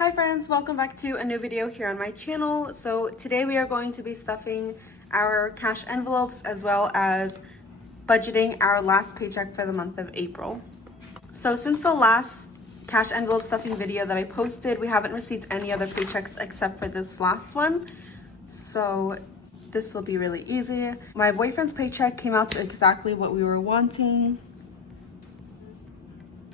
Hi friends, welcome back to a new video here on my channel. So today we are going to be stuffing our cash envelopes as well as budgeting our last paycheck for the month of April. So since the last cash envelope stuffing video that I posted, we haven't received any other paychecks except for this last one. So this will be really easy. My boyfriend's paycheck came out to exactly what we were wanting,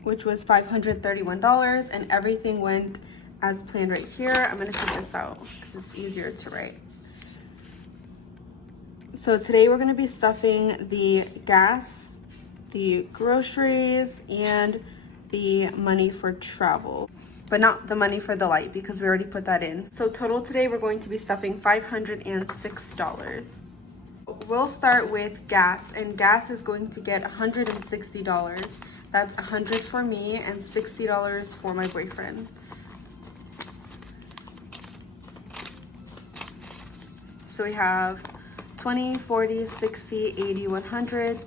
which was $531, and everything went as planned right here. I'm gonna take this out because it's easier to write. So today we're gonna be stuffing the gas, the groceries, and the money for travel, but not the money for the light because we already put that in. So total today we're going to be stuffing $506. We'll start with gas, and gas is going to get $160. That's $100 for me and $60 for my boyfriend. So we have 20, 40, 60, 80, 100,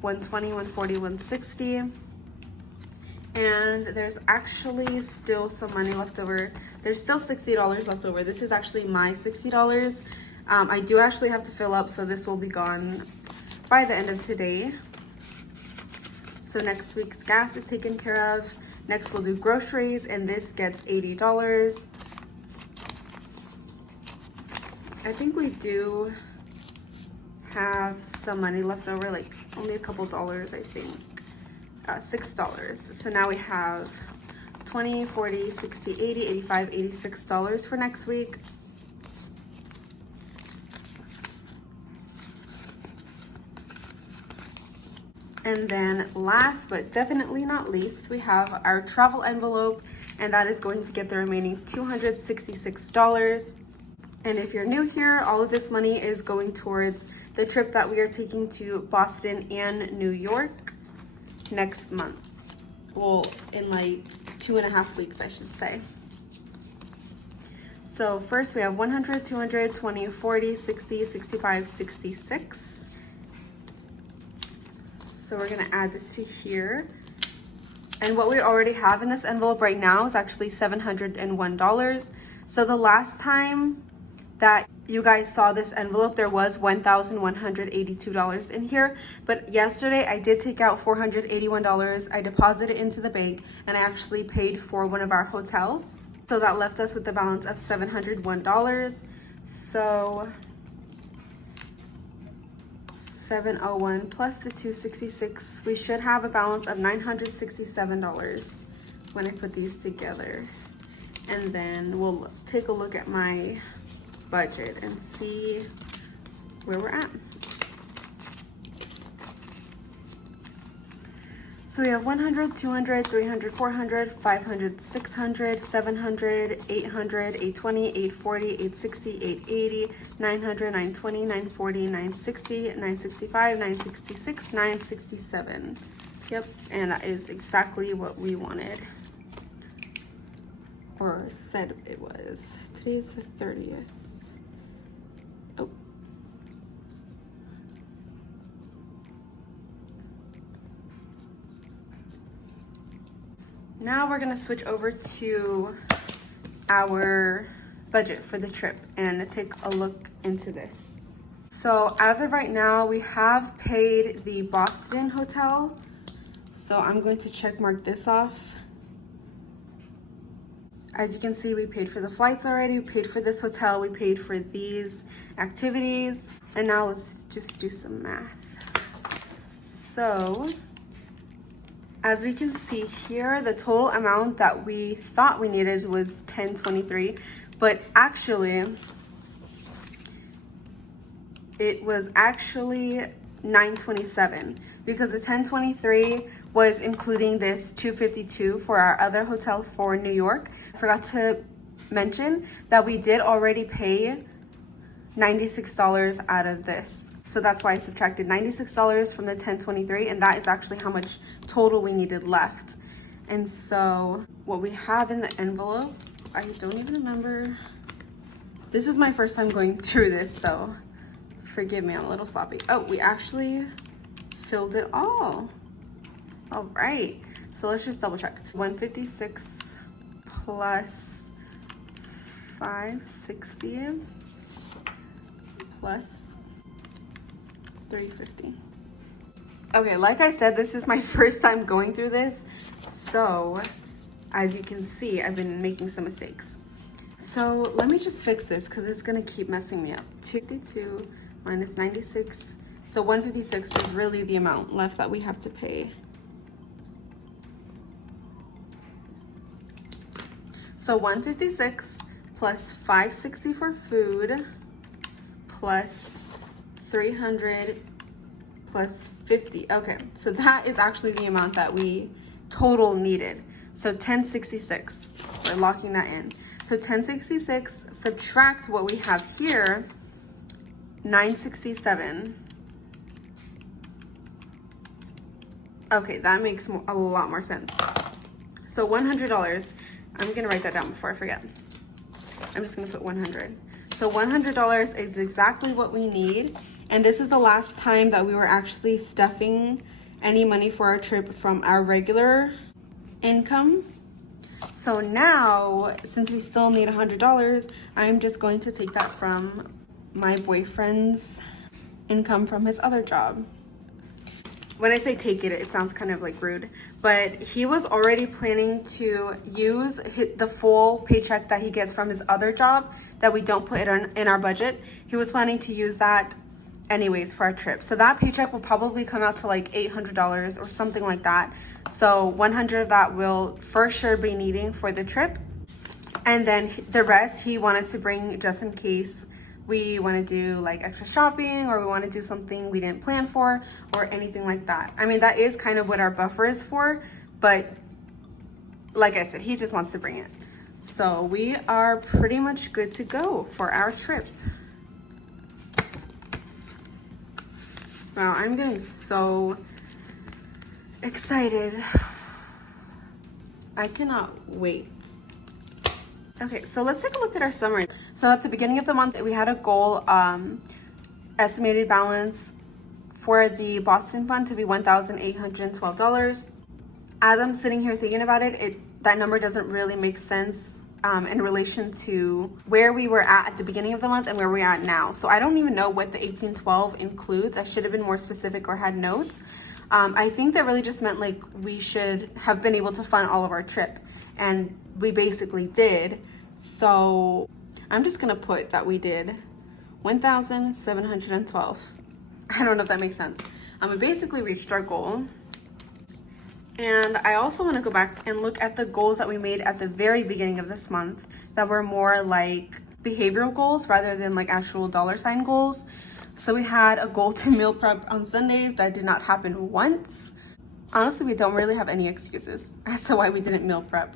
120, 140, 160. And there's actually still some money left over. There's still $60 left over. This is actually my $60. I do actually have to fill up, so this will be gone by the end of today. So next week's gas is taken care of. Next we'll do groceries, and this gets $80. I think we do have some money left over, like only a couple dollars, I think. $6. So now we have 20, 40, 60, 80, 85, $86 for next week. And then last but definitely not least, we have our travel envelope, and that is going to get the remaining $266. And if you're new here, all of this money is going towards the trip that we are taking to Boston and New York next month. Well, in like 2.5 weeks, I should say. So first we have 100, 200, 20, 40, 60, 65, 66. So we're gonna add this to here. And what we already have in this envelope right now is actually $701. So the last time that you guys saw this envelope, there was $1,182 in here, but yesterday I did take out $481. I deposited it into the bank, and I actually paid for one of our hotels, so that left us with the balance of $701. So 701 plus the 266, we should have a balance of $967 when I put these together. And then we'll take a look at my budget and see where we're at. So we have 100, 200, 300, 400, 500, 600, 700, 800, 820, 840, 860, 880, 900, 920, 940, 960, 965, 966, 967. Yep, and that is exactly what we wanted, or said it was. Today's the 30th. Oh. Now we're gonna switch over to our budget for the trip and take a look into this. So as of right now, we have paid the Boston hotel. So I'm going to check mark this off. As you can see, we paid for the flights already, we paid for this hotel, we paid for these activities, and now let's just do some math. So, as we can see here, the total amount that we thought we needed was $1,023, but actually, it was actually $927, because the $1,023 was including this $252 for our other hotel for New York. I forgot to mention that we did already pay $96 out of this. So that's why I subtracted $96 from the $1,023, and that is actually how much total we needed left. And so what we have in the envelope, I don't even remember. This is my first time going through this, so forgive me, I'm a little sloppy. Oh, we actually filled it all. All right, so let's just double check. 156 plus 560 plus 350. Okay, like I said, this is my first time going through this, so as you can see, I've been making some mistakes. So let me just fix this because it's gonna keep messing me up. 252 minus 96, so 156 is really the amount left that we have to pay. So 156 plus 560 for food plus 300 plus 50. Okay, so that is actually the amount that we total needed. So 1066, we're locking that in. So 1066 subtract what we have here, 967. Okay, that makes a lot more sense. So $100, I'm gonna write that down before I forget. I'm just gonna put 100. So $100 is exactly what we need. And this is the last time that we were actually stuffing any money for our trip from our regular income. So now, since we still need $100, I'm just going to take that from my boyfriend's income from his other job. When I say take it, it sounds kind of like rude, but he was already planning to use the full paycheck that he gets from his other job that we don't put in our budget. He was planning to use that anyways for our trip. So that paycheck will probably come out to like $800 or something like that. So 100 of that will for sure be needing for the trip. And then the rest he wanted to bring just in case we want to do like extra shopping or we want to do something we didn't plan for or anything like that. I mean, that is kind of what our buffer is for, but like I said, he just wants to bring it. So we are pretty much good to go for our trip. Wow, I'm getting so excited. I cannot wait. Okay, so let's take a look at our summary. So at the beginning of the month, we had a goal, estimated balance for the Boston fund to be $1,812. As I'm sitting here thinking about it, that number doesn't really make sense in relation to where we were at the beginning of the month and where we're at now. So I don't even know what the 1812 includes. I should have been more specific or had notes. I think that really just meant like we should have been able to fund all of our trip, and we basically did. So I'm just gonna put that we did 1,712. I don't know if that makes sense. We basically reached our goal. And I also want to go back and look at the goals that we made at the very beginning of this month that were more like behavioral goals rather than like actual dollar sign goals. So we had a goal to meal prep on Sundays. That did not happen once. Honestly, we don't really have any excuses as to why we didn't meal prep.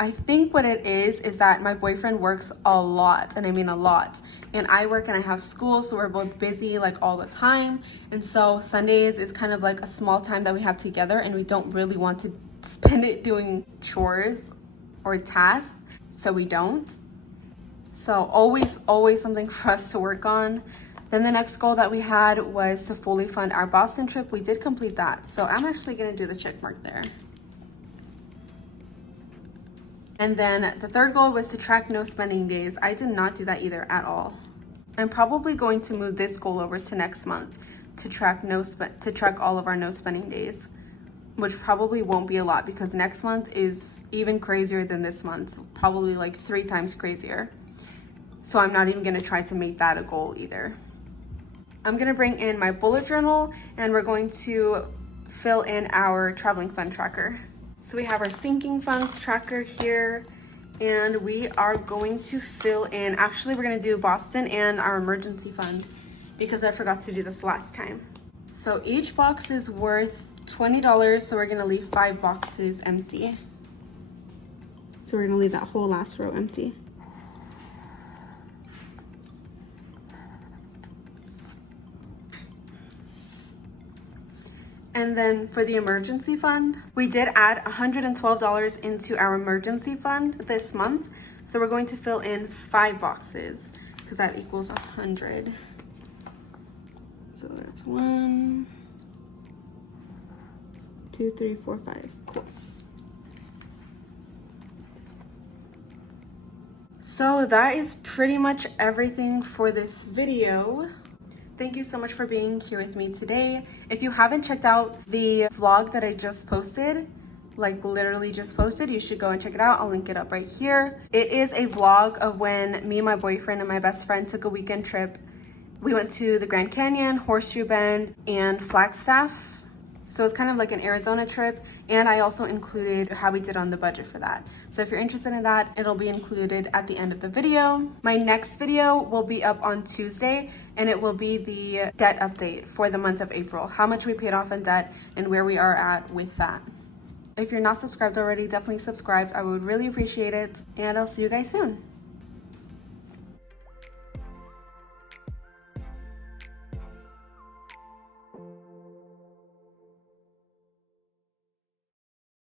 I think what it is that my boyfriend works a lot, and I mean a lot, and I work and I have school, so we're both busy like all the time. And so Sundays is kind of like a small time that we have together, and we don't really want to spend it doing chores or tasks, so we don't. So always something for us to work on. Then the next goal that we had was to fully fund our Boston trip. We did complete that, so I'm actually gonna do the check mark there. And then the third goal was to track no spending days. I did not do that either at all. I'm probably going to move this goal over to next month to track all of our no spending days, which probably won't be a lot because next month is even crazier than this month, probably like 3 times crazier. So I'm not even gonna try to make that a goal either. I'm gonna bring in my bullet journal and we're going to fill in our traveling fund tracker. So we have our sinking funds tracker here, and we are going to fill in, actually we're gonna do Boston and our emergency fund because I forgot to do this last time. So each box is worth $20, so we're gonna leave 5 boxes empty. So we're gonna leave that whole last row empty. And then for the emergency fund, we did add $112 into our emergency fund this month. So we're going to fill in 5 boxes because that equals 100. So that's 1, 2, 3, 4, 5. Cool. So that is pretty much everything for this video. Thank you so much for being here with me today. If you haven't checked out the vlog that I just posted, like literally just posted, you should go and check it out. I'll link it up right here. It is a vlog of when me and my boyfriend and my best friend took a weekend trip. We went to the Grand Canyon, Horseshoe Bend, and Flagstaff. So it's kind of like an Arizona trip, and I also included how we did on the budget for that. So if you're interested in that, it'll be included at the end of the video. My next video will be up on Tuesday, and it will be the debt update for the month of April, how much we paid off in debt and where we are at with that. If you're not subscribed already, definitely subscribe. I would really appreciate it, and I'll see you guys soon.